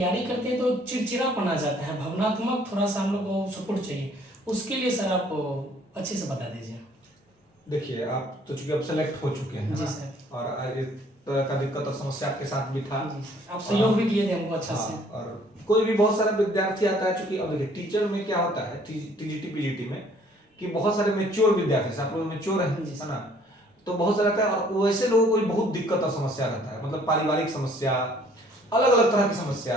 तैयारी करते हैं तो चिड़चिड़ापन आ जाता है, भावनात्मक थोड़ा सा हम लोग को सपोर्ट चाहिए। उसके लिए सर आप अच्छे से बता दीजिए। देखिए, आप तो चूंकि अब सेलेक्ट हो चुके हैं जी ना, सर। और इस तरह का दिक्कत और समस्या आपके साथ भी था। जी सर, आप सहयोग भी किए थे हमको अच्छा से। हाँ, और कोई भी बहुत सारा विद्यार्थी आता है, चूंकि अब देखिए टीचर में क्या होता है, टीजीटी पीजीटी में, कि बहुत सारे मेच्योर विद्यार्थी, आप लोग मेच्योर हैं, जी है सर। ना, तो बहुत सारा रहता है, और वैसे लोगों को भी बहुत दिक्कत और समस्या रहता है, मतलब पारिवारिक समस्या, अलग अलग तरह की समस्या।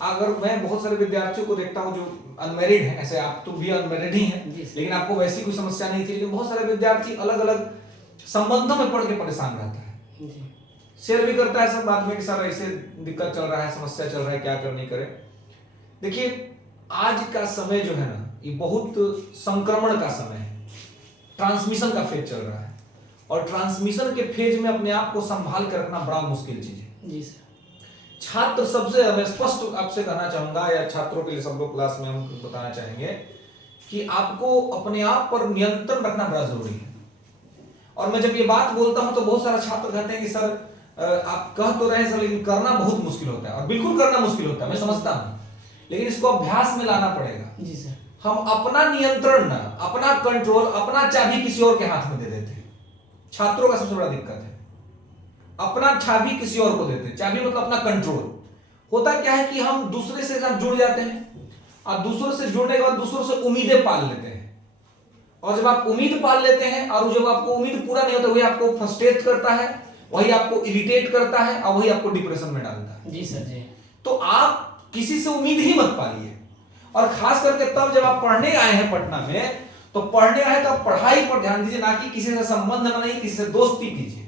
अगर मैं बहुत सारे विद्यार्थियों को देखता हूँ जो अनमेरिड हैं, ऐसे आप तो भी अनमेरिड ही हैं, जी सर। लेकिन आपको वैसी कोई समस्या नहीं थी, लेकिन बहुत सारे विद्यार्थी अलग अलग संबंधों में पड़ के परेशान रहता है, जी। शेयर भी करता है सब बाद में कि सर ऐसे दिक्कत चल रहा है, समस्या चल रहा है, क्या करनी करे। देखिए, आज का समय जो है ना, ये बहुत संक्रमण का समय है, ट्रांसमिशन का फेज चल रहा है, और ट्रांसमिशन के फेज में अपने आप को संभाल कर रखना बड़ा मुश्किल चीज है। जी सर। छात्र सबसे, मैं स्पष्ट आपसे कहना चाहूंगा, या छात्रों के लिए सब लोग क्लास में हम बताना चाहेंगे कि आपको अपने आप पर नियंत्रण रखना बड़ा जरूरी है। और मैं जब ये बात बोलता हूं तो बहुत सारा छात्र कहते हैं कि सर आप कह तो रहे हैं सर, लेकिन करना बहुत मुश्किल होता है। और बिल्कुल करना मुश्किल होता है, मैं समझता हूं, लेकिन इसको अभ्यास में लाना पड़ेगा। जी सर। हम अपना नियंत्रण ना, अपना कंट्रोल, अपना चाबी किसी और के हाथ में दे देते हैं। छात्रों का सबसे बड़ा दिक्कत है, अपना चाबी किसी और को देते हैं। चाबी मतलब अपना कंट्रोल। होता क्या है कि हम दूसरे से साथ जुड़ जाते हैं, और दूसरों से जुड़ने के बाद दूसरों से उम्मीदें पाल लेते हैं, और जब आप उम्मीद पाल लेते हैं और जब आपको उम्मीद पूरा नहीं होता, वही आपको फ्रस्ट्रेट करता है, वही आपको इरिटेट करता है, और वही आपको डिप्रेशन में डालता है। जी सर। जी। तो आप किसी से उम्मीद ही मत पालिए, और खास करके तब जब आप पढ़ने आए हैं पटना में, तो पढ़ने आए तो आप पढ़ाई पर ध्यान दीजिए, ना कि किसी से संबंध बनाइए, किसी से दोस्ती कीजिए।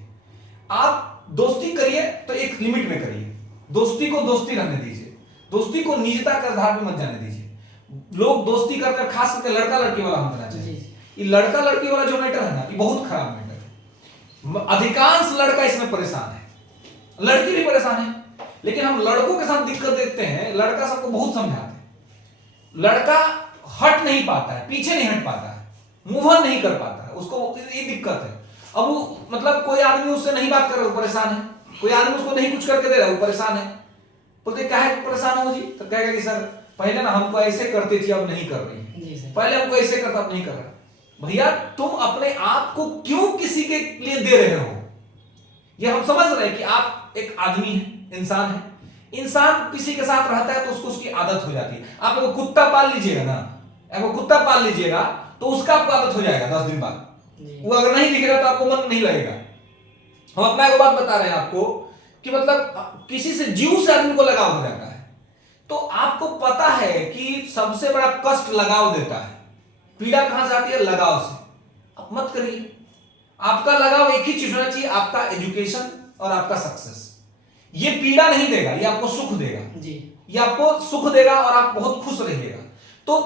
आप दोस्ती करिए तो एक लिमिट में करिए, दोस्ती को दोस्ती रहने दीजिए, दोस्ती को निजता के आधार पर मत जाने दीजिए। लोग दोस्ती करते हैं, खास करके लड़का लड़की वाला हम कहना चाहिए, ये लड़का लड़की वाला जो मैटर है ना, ये बहुत खराब मैटर है। अधिकांश लड़का इसमें परेशान है, लड़की भी परेशान है, लेकिन हम लड़कों के साथ दिक्कत देखते हैं। लड़का सबको बहुत समझाते हैं, लड़का हट नहीं पाता है, पीछे नहीं हट पाता है, मूव ऑन नहीं कर पाता है, उसको ये दिक्कत है। अब वो मतलब कोई आदमी उससे नहीं बात कर रहा है, वो परेशान है, कोई आदमी उसको नहीं कुछ करके दे रहा है, वो परेशान है। बोलते क्या है परेशान हो जी, तो कहेगा कि सर पहले ना हमको ऐसे करती थी, अब नहीं कर रही है, पहले हमको ऐसे करता, अब नहीं कर रहा। भैया, तुम अपने आप को क्यों किसी के लिए दे रहे हो? ये हम समझ रहे हैं कि आप एक आदमी है, इंसान है, इंसान किसी के साथ रहता है तो उसको उसकी आदत हो जाती है। आप एगो कुत्ता पाल लीजिएगा ना, एगो कुत्ता पाल लीजिएगा तो उसका आपको आदत हो जाएगा 10 दिन बाद। वो अगर नहीं दिखेगा तो आपको मन नहीं लगेगा। हम अपना एक बात बता रहे हैं आपको कि मतलब किसी से, जीव से आदमी को लगाव हो जाता है। तो आपको पता है कि सबसे बड़ा कष्ट लगाव देता है, पीड़ा कहां से आती है? लगाव से। आप मत करिए, आपका लगाव एक ही चीज होना चाहिए, आपका एजुकेशन और आपका सक्सेस। ये पीड़ा नहीं देगा, ये आपको सुख देगा जी, ये आपको सुख देगा और आप बहुत खुश रहिएगा। तो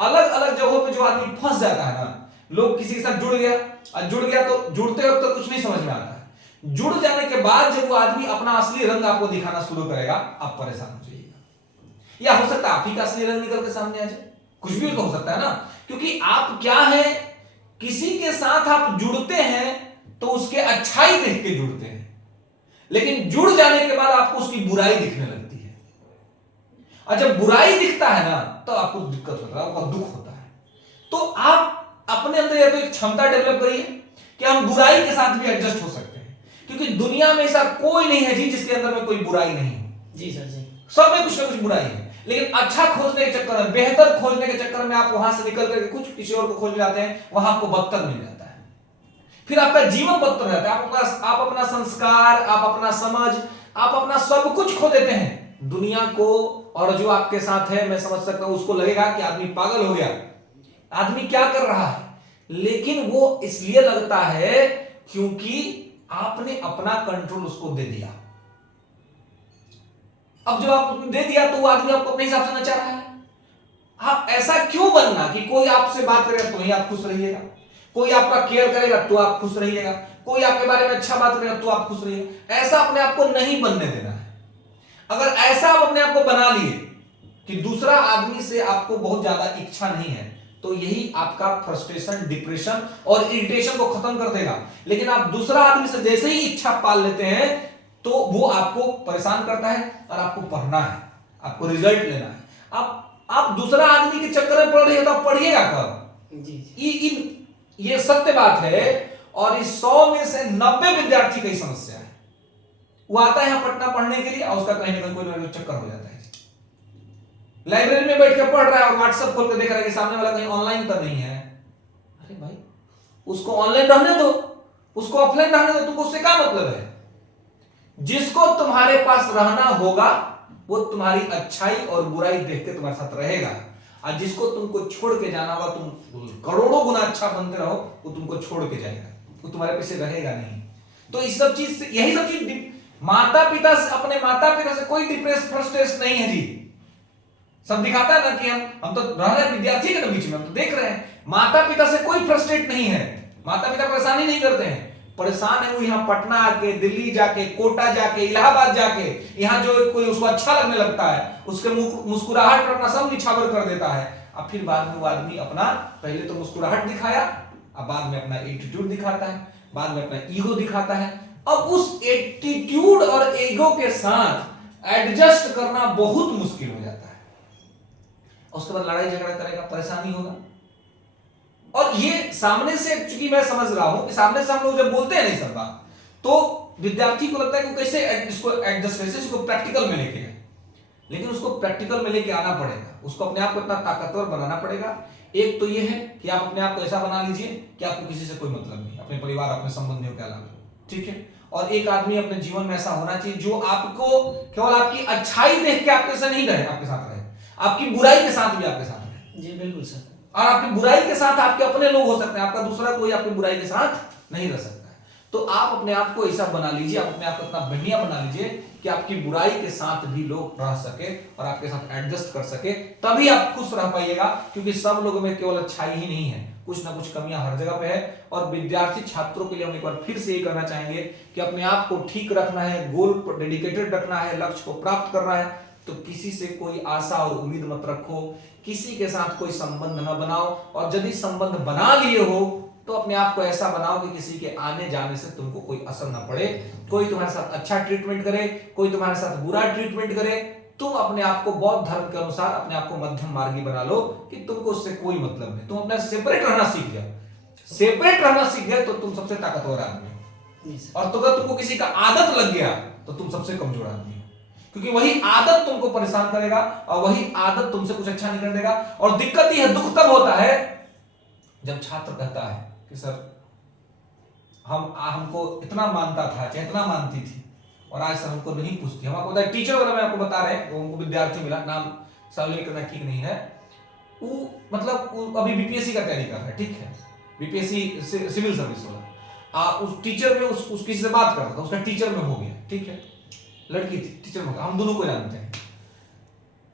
अलग अलग जगहों पे जो आदमी फंस जाता है ना, लोग किसी के साथ जुड़ गया, और जुड़ गया तो जुड़ते वक्त तो कुछ नहीं समझ में आता है, जुड़ जाने के बाद जब वो आदमी अपना असली रंग आपको दिखाना शुरू करेगा, आप परेशान हो जाइएगा। या हो सकता है आप ही का असली रंग निकल के सामने आ जाए, कुछ भी तो हो सकता है ना, क्योंकि आप क्या है, किसी के साथ आप जुड़ते हैं तो उसके अच्छाई देख के जुड़ते हैं, लेकिन जुड़ जाने के बाद आपको उसकी बुराई दिखने लगती है, और जब बुराई दिखता है ना तो आपको दिक्कत होता है, आपको दुख होता है। तो आप अपने अंदर या तो एक क्षमता डेवलप करिए कि हम बुराई के साथ भी एडजस्ट हो सकते हैं, क्योंकि दुनिया में ऐसा कोई नहीं है जी जिसके अंदर में कोई बुराई नहीं हो। जी सर जी, सब में कुछ ना कुछ बुराई है, लेकिन अच्छा खोजने के चक्कर में, बेहतर खोजने के चक्कर में आप वहां से निकल करके कुछ किसी और को खोज जाते हैं, वहां आपको बदतर मिल जाता है, फिर आपका जीवन बदतर हो जाता है। आप अपना संस्कार, आप अपना समझ, आप अपना सब कुछ खो देते हैं दुनिया को, और जो आपके साथ है, मैं समझ सकता हूं, उसको लगेगा कि आदमी पागल हो गया, आदमी क्या कर रहा है, लेकिन वो इसलिए लगता है क्योंकि आपने अपना कंट्रोल उसको दे दिया। अब जब आपने दे दिया तो वो आदमी आपको अपने हिसाब से नचा रहा है। आप ऐसा क्यों बनना कि कोई आपसे बात करेगा तो ही आप खुश रहिएगा, कोई आपका केयर करेगा तो आप खुश रहिएगा, कोई आपके बारे में अच्छा बात करेगा तो आप खुश रहिएगा। ऐसा अपने आप को नहीं बनने देना है। अगर ऐसा आप अपने आप को बना लिए कि दूसरा आदमी से आपको बहुत ज्यादा इच्छा नहीं है, तो यही आपका फ्रस्ट्रेशन, डिप्रेशन और इरिटेशन को खत्म कर देगा। लेकिन आप दूसरा आदमी से जैसे ही इच्छा पाल लेते हैं तो वो आपको परेशान करता है, और आपको पढ़ना है, आपको रिजल्ट लेना है। आप दूसरा आदमी के चक्कर में पड़ रहे हो तो आप पढ़िएगा कब? जी ये सत्य बात है। और इस 100 में से 90 विद्यार्थी की समस्या है। वो आता है यहाँ पटना पढ़ने के लिए और उसका कहीं ना कहीं कोई ना कोई चक्कर हो जाता है। लाइब्रेरी में बैठ कर पढ़ रहा है और व्हाट्सएप खोल कर देख रहा है कि सामने वाला कहीं ऑनलाइन तो नहीं है। अरे भाई उसको ऑनलाइन रहने दो, उसको ऑफलाइन रहने दो, तुमको उससे क्या मतलब है? जिसको तुम्हारे पास रहना होगा वो तुम्हारी अच्छाई और बुराई देख के तुम्हारे साथ रहेगा, और जिसको तुमको छोड़ के जाना होगा, तुम करोड़ों गुना अच्छा बनते रहो, वो तुमको छोड़ के जाएगा, वो तुम्हारे पीछे रहेगा नहीं। तो इस सब चीज से, यही सब चीज माता पिता से, अपने माता पिता से कोई डिप्रेस फ्रस्ट्रेशन नहीं है जी। सब दिखाता है ना कि हम तो रह रहे हैं विद्यार्थी के बीच में, हम तो देख रहे हैं माता पिता से कोई फ्रस्ट्रेट नहीं है। माता पिता परेशानी नहीं करते हैं, परेशान है वो यहाँ पटना आके, दिल्ली जाके, कोटा जाके, इलाहाबाद जाके, यहाँ जो कोई उसको अच्छा लगने लगता है, उसके मुस्कुराहट पर अपना सब निछावर कर देता है। अब फिर बाद में वो आदमी अपना पहले तो मुस्कुराहट दिखाया, अब बाद में अपना एटीट्यूड दिखाता है, बाद में अपना ईगो दिखाता है। अब उस एटीट्यूड और ईगो के साथ एडजस्ट करना बहुत मुश्किल हो जाता है। उसके बाद लड़ाई झगड़ा करेगा, परेशानी होगा। और ये सामने से, चूंकि मैं समझ रहा हूं कि सामने से हम लोग जब बोलते हैं नहीं सब बात, तो विद्यार्थी को लगता है कि कैसे इसको एडजस्ट, कैसे इसको प्रैक्टिकल में लेके आए। लेकिन उसको प्रैक्टिकल में लेके आना पड़ेगा, उसको अपने आप को इतना ताकतवर बनाना पड़ेगा। एक तो ये है कि आप अपने आप को ऐसा बना लीजिए कि आपको किसी से कोई मतलब नहीं, अपने परिवार, अपने संबंधियों के अलावा, ठीक है। और एक आदमी अपने जीवन में ऐसा होना चाहिए जो आपको केवल आपकी अच्छाई देख के आपके साथ नहीं रहे, आपके साथ रहे, आपकी बुराई के साथ भी आपके साथ रहे। जी बिल्कुल सर। और आपकी बुराई के साथ आपके अपने लोग हो सकते हैं, आपका दूसरा कोई आपकी बुराई के साथ नहीं रह सकता है। तो आप अपने आप को ऐसा बना लीजिए, आप अपने आप को इतना बढ़िया बना लीजिए कि आपकी बुराई के साथ भी लोग रह सके और आपके साथ एडजस्ट कर सके, तभी आप खुश रह पाइएगा। क्योंकि सब लोगों में केवल अच्छाई ही नहीं है, कुछ ना कुछ कमियां हर जगह पे है। और विद्यार्थी छात्रों के लिए हम एक बार फिर से ये करना चाहेंगे कि अपने आप को ठीक रखना है, गोल पर डेडिकेटेड रखना है, लक्ष्य को प्राप्त करना है। तो किसी से कोई आशा और उम्मीद मत रखो, किसी के साथ कोई संबंध न बनाओ, और यदि संबंध बना लिए हो तो अपने आप को ऐसा बनाओ कि किसी के आने जाने से तुमको कोई असर ना पड़े। कोई तुम्हारे साथ अच्छा ट्रीटमेंट करे, कोई तुम्हारे साथ बुरा ट्रीटमेंट करे, तुम अपने आप को बौद्ध धर्म के अनुसार अपने आप को मध्यम मार्गी बना लो कि तुमको उससे कोई मतलब नहीं। तुम अपना सेपरेट रहना सीख जाओ। सेपरेट रहना सीख गए तो तुम सबसे ताकतवर आदमी हो। और तो अगर तुमको किसी का आदत लग गया तो तुम सबसे कमजोर आदमी हो, क्योंकि वही आदत तुमको परेशान करेगा और वही आदत तुमसे कुछ अच्छा नहीं कर देगा। और दिक्कत यह, दुख तब होता है जब छात्र कहता है कि सर हमको इतना मानता था, चाहे इतना मानती थी, और आज सर हमको नहीं पूछती। हम आपको बताया टीचर वाला, मैं आपको बता रहे हैं, उनको विद्यार्थी मिला, नाम सार्वजनिक करना ठीक नहीं है, वो मतलब वो अभी बीपीएससी का तैयारी कर रहा है, ठीक है, बीपीएससी सिविल सर्विस वाला। उस टीचर में उस किसी से बात कर रहा था, उसका टीचर में हो गया, ठीक है, लड़की थी, टीचर में, हम दोनों को जानते हैं।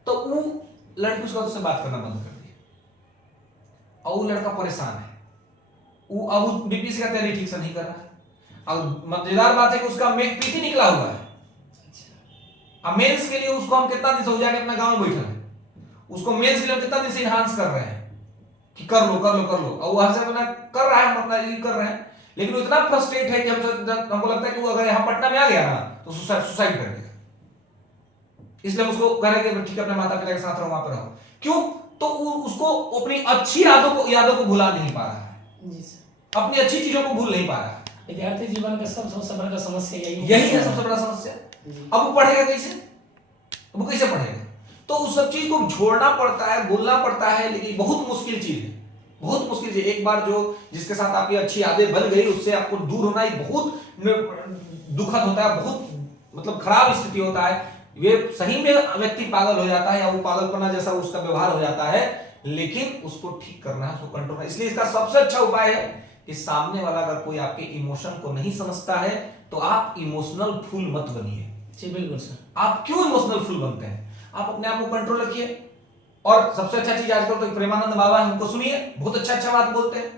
तो वो लड़की उससे बात करना बंद कर दी और वो लड़का परेशान है। वो अब बीपीएससी का तैयारी ठीक से नहीं कर रहा है। अब मजेदार बात है कि उसका पीटी निकला हुआ है। अब मेंस के लिए उसको हम कितना दिन से हो जाएगा अपना गांव में बैठा है, उसको मेंस के लिए कितना दिन से इनहांस कर रहे हैं कि कर लो कर लो कर लो, और वो हर से अपना कर रहा है, हम अपना ये कर रहे हैं। लेकिन वो इतना फ्रस्ट्रेट है कि हमको लगता है कि वो अगर यहाँ पटना में आ गया ना तो सुसाइड कर देगा। इसलिए हम उसको कह रहे हैं कि ठीक है अपने माता पिता के साथ रहो, वहां पर रहो। क्यों? तो उसको अपनी अच्छी यादों को भुला नहीं पा रहा है, अपनी अच्छी चीजों को भूल नहीं पा रहा है। विद्यार्थी जीवन का सबसे बड़ा समस्या यही है सबसे बड़ा समस्या। अब वो पढ़ेगा कैसे? अब वो कैसे पढ़ेगा? तो उस सब चीज को छोड़ना पड़ता है, बोलना पड़ता है, लेकिन बहुत मुश्किल चीज है, बहुत मुश्किल चीज। एक बार जो जिसके साथ आपकी अच्छी यादें बन गई, उससे आपको दूर होना ही बहुत दुखद होता है, बहुत मतलब खराब स्थिति होता है। वे सही में व्यक्ति पागल हो जाता है, या वो पागलपना जैसा उसका व्यवहार हो जाता है, लेकिन उसको ठीक करना है, उसको कंट्रोल करना है। इसलिए इसका सबसे अच्छा उपाय है कि सामने वाला अगर कोई आपके इमोशन को नहीं समझता है तो आप इमोशनल फूल मत बनिए। जी बिल्कुल सर। आप क्यों इमोशनल फूल बनते हैं? आप अपने आप को कंट्रोल रखिए। और सबसे अच्छा चीज आजकल तो प्रेमानंद बाबा है, उनको सुनिए, बहुत अच्छा बात बोलते हैं।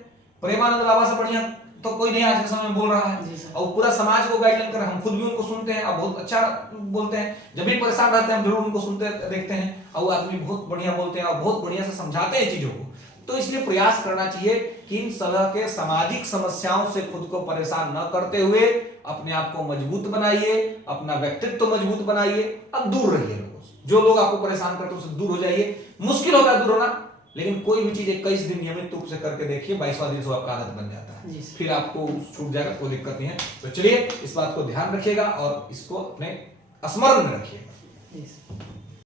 प्रेमानंद बाबा से बढ़िया तो कोई नहीं आज के समय में बोल रहा है, और पूरा समाज को गाइडलाइन कर, हम खुद भी उनको सुनते हैं और बहुत अच्छा बोलते हैं। जब भी परेशान रहते हैं हम जरूर उनको सुनते देखते हैं, और वो आदमी बहुत बढ़िया बोलते हैं और बहुत बढ़िया से समझाते हैं चीजों को। तो इसलिए प्रयास करना चाहिए कि इन तरह के सामाजिक समस्याओं से खुद को परेशान न करते हुए अपने आप को मजबूत बनाइए, अपना व्यक्तित्व मजबूत बनाइए, अब दूर रहिए लोगों से, जो लोग आपको परेशान करते हैं उससे दूर हो जाइए। मुश्किल होता है दूर होना, लेकिन कोई भी चीज 21 दिन नियमित रूप से करके देखिए, 22वां दिन से आपका आदत बन जाता है, जी सर। फिर आपको छूट जाएगा, कोई दिक्कत नहीं है। तो चलिए इस बात को ध्यान रखिएगा और इसको अपने स्मरण में रखिएगा। जी सर।